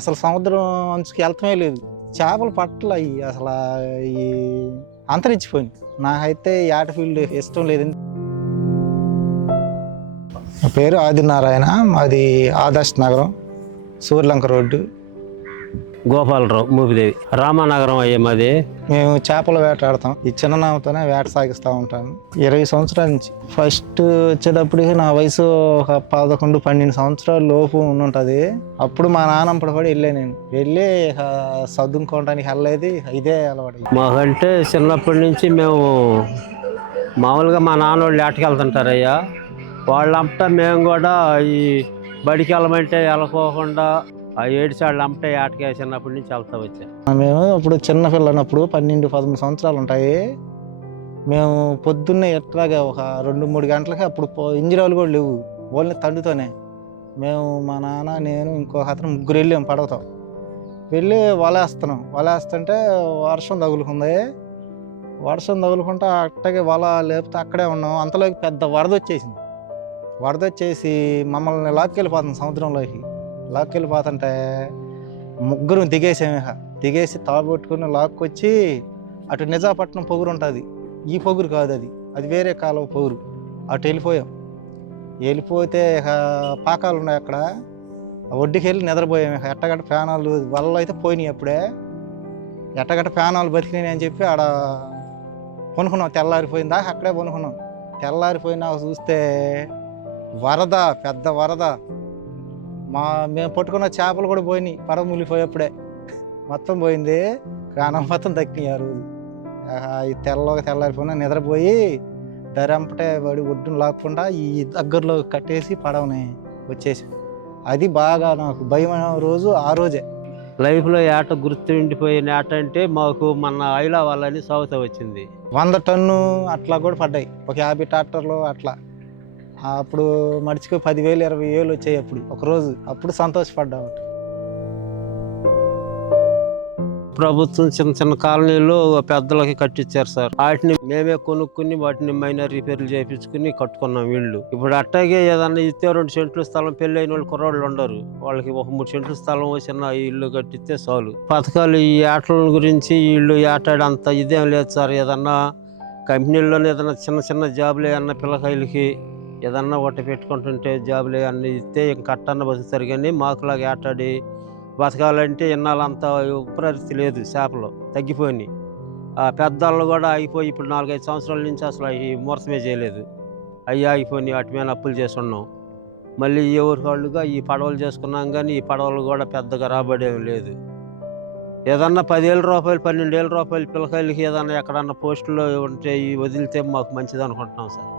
అసలు సముద్రం అంచుకి వెళ్తమే లేదు. చేపలు పట్టలు అయ్యి అసలు ఈ అంతరించిపోయింది. నాకైతే ఈ ఆట ఫీల్డ్ ఇష్టం లేదు. నా పేరు ఆదినారాయణ, మాది ఆదర్శ్ నగరం, సూర్యలంక రోడ్డు. గోపాలరావు, మూపిదేవి, రామానగరం అయ్యే మాది. మేము చేపల వేట ఆడతాం. ఈ చిన్ననామతోనే వేట సాగిస్తూ ఉంటాను 20 సంవత్సరాల నుంచి. ఫస్ట్ వచ్చేటప్పటికి నా వయసు ఒక 11-12 సంవత్సరాల లోపు ఉంటుంది. అప్పుడు మా నాన్నప్పుడు కూడా నేను వెళ్ళి చదువుకోవడానికి వెళ్ళేది. ఇదే అలవాటు మాకంటే చిన్నప్పటి నుంచి మేము మామూలుగా మా నాన్న వాళ్ళు వేటకి వెళ్తుంటారయ్యా. వాళ్ళంతా మేము కూడా ఈ బడికి వెళ్ళమంటే వెళ్ళకోకుండా ఆ 7 సార్లు అమ్మటే ఆటకే చిన్నప్పటి నుంచి వెళ్తా వచ్చాం. మేము ఇప్పుడు చిన్న పిల్లనప్పుడు 12-13 సంవత్సరాలు ఉంటాయి. మేము పొద్దున్నే ఎట్లాగా ఒక 2-3 గంటలకి అప్పుడు ఇంజిరాలు కూడా లేవు, ఓన్లీ తండ్రితోనే. మేము మా నాన్న, నేను, ఇంకొక అతను ముగ్గురు వెళ్ళాం పడవతో. వెళ్ళి వలేస్తుంటే వర్షం తగులుకుంది. వర్షం తగులుకుంటే అట్టగే వల లేపితే అక్కడే ఉన్నాం. అంతలోకి పెద్ద వరద వచ్చేసింది. వరద వచ్చేసి మమ్మల్ని లాక్కెళ్ళిపోతుంది సముద్రంలోకి. లాక్కెళ్ళిపోతుంటే ముగ్గురు దిగేసి తాడుపట్టుకుని లాక్కొచ్చి అటు నిజాపట్నం పొగురు ఉంటుంది. ఈ పొగురు కాదు, అది వేరే కాలువ పొగురు. అటు వెళ్ళిపోతే పాకాలు ఉన్నాయి అక్కడ. ఒడ్డుకి వెళ్ళి నిద్రపోయాము. ఎట్టగట్ట ప్యానాలు వల్ల అయితే పోయినాయి. అప్పుడే ఎట్టగట్ట ప్యానాలు బతికినాయి అని చెప్పి ఆడ కొనుక్కున్నాం. తెల్లారిపోయిందా అక్కడే కొనుక్కున్నాం. తెల్లారిపోయినా చూస్తే వరద, పెద్ద వరద. మేము పట్టుకున్న చేపలు కూడా పోయినాయి. పడవ మునిగిపోయేప్పుడే మొత్తం పోయింది. ప్రాణం మొత్తం దక్కినాయి ఆ రోజు. తెల్లారిపోయినా నిద్రపోయి దరంపటే వాడి ఒడ్డును లాక్కుండా ఈ దగ్గరలో కట్టేసి పడవని వచ్చేసి, అది బాగా నాకు భయమైన రోజు ఆ రోజే. లైఫ్లో ఏట గుర్తుండిపోయిన ఏట అంటే మాకు మన ఐలా వాళ్ళని సాగుతూ వచ్చింది. 100 టన్ను అట్లా కూడా పడ్డాయి. ఒక 50 ట్రాక్టర్లు అట్లా. అప్పుడు మడిచికి 10,000-20,000 వచ్చాయి అప్పుడు ఒకరోజు. అప్పుడు సంతోషపడ్డాము. ప్రభుత్వం చిన్న చిన్న కాలనీలు పెద్దలకి కట్టించారు సార్. వాటిని మేమే కొనుక్కుని వాటిని మైనర్ రిపేర్లు చేయించుకుని కట్టుకున్నాం ఇళ్ళు. ఇప్పుడు అట్టాగే ఏదన్నా ఇస్తే 2 సెంట్లు స్థలం, పెళ్ళి అయిన వాళ్ళు కుర్రాళ్ళు ఉండరు, వాళ్ళకి ఒక 3 సెంట్లు స్థలం వచ్చిన ఇల్లు కట్టిస్తే చాలు. పథకాలు ఈ ఆటల గురించి ఇల్లు ఆటాడంత ఇదేం లేదు సార్. ఏదన్నా కంపెనీల్లోనే ఏదన్నా చిన్న చిన్న జాబులు ఏమన్నా పిల్లకాయలకి ఏదన్నా ఒకటి పెట్టుకుంటుంటే జాబులు అన్నీ ఇస్తే ఇంక కట్టన్న బతుకుతారు. కానీ మాకులాగా ఆటాడి బతకాలంటే ఇన్నాళ్ళంతా పరిస్థితి లేదు. చేపలు తగ్గిపోయినాయి. ఆ పెద్దవాళ్ళు కూడా అయిపోయి ఇప్పుడు 4-5 సంవత్సరాల నుంచి అసలు అవి మోసమే చేయలేదు. అవి ఆగిపోయినాయి. వాటి మీద అప్పులు చేసి ఉన్నాం. మళ్ళీ ఎవరి వాళ్ళుగా ఈ పడవలు చేసుకున్నాం. కానీ ఈ పడవలు కూడా పెద్దగా రాబడేం లేదు. ఏదన్నా 10,000 రూపాయలు 12,000 రూపాయలు పిల్లకాయలకి ఏదన్నా ఎక్కడన్నా పోస్టులో ఉంటే వదిలితే మాకు మంచిది అనుకుంటున్నాం సార్.